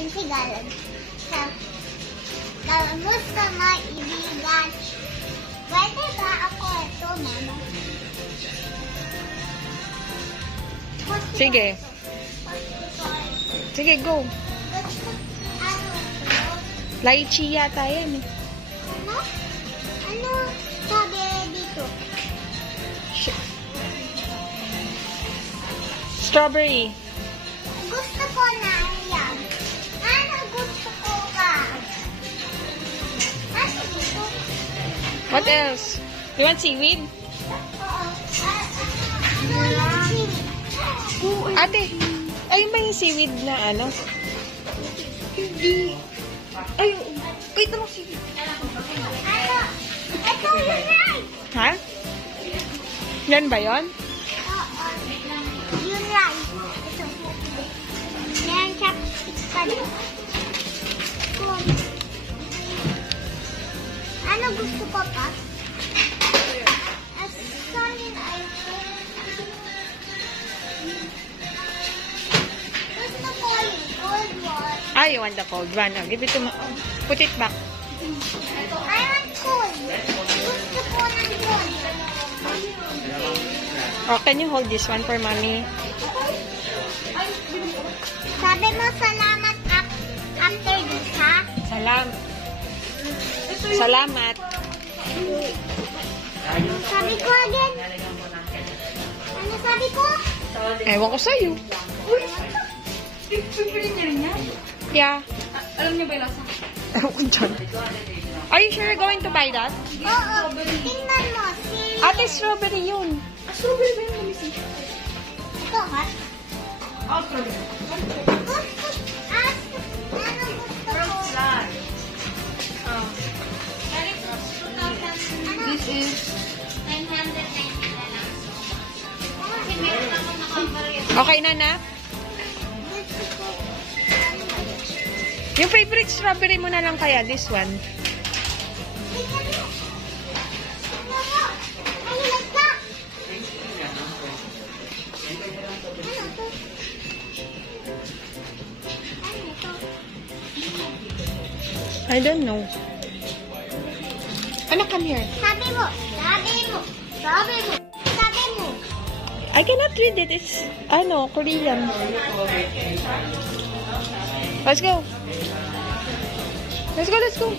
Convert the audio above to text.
natin si Galan. Kamusta mga ibigan? Pwede ba ako ito, mama? Sige. Sige, go. Lychee yata yan. Ano? Ano sabi dito? Strawberry. Gusto ko na yan. Ano gusto ko ka? Ano dito? What else? You want seaweed? Ate, ayun ba yung seaweed na ano? Hindi. Ay, wait lang seaweed. Ano? Ito yun right. Ha? Yan ba yun? Oo. Yun right. Ito. Meron chopsticks pa din. Ano gusto ko pa? Sorry na gusto ko yung gold one. Ah, you want the cold one. Oh, give it to put it back. I want gold. Gusto ko ng gold. Oh, can you hold this one for mommy? Sabi mo salamat after this, ha? Salamat. Sabi ko again. Ano sabi ko? Ewan ko sa'yo. Pipilit niya rin yan? Yeah. Alam niyo ba yung lasa? Ewan ko dyan. Are you sure you're going to buy that? Oo. Tingnan mo. Si... Ate, strawberry yun. Strawberry ba yung malisin? Ito, ha? Oh, strawberry. Ano gusto ko? Oh. Ano? This is... 990 na lang. Kasi meron akong nakabaril. Okay na na? Gusto ko. Yung favorite strawberry mo na lang kaya, this one. Tingnan mo. Tingnan mo. Ay, nagka. Ano to? Ano ito? I don't know. Anak, come here. Sabi mo. Sabi mo. Sabi mo. Sabi mo. I cannot read it. It's, Korean. Let's go. Let's go.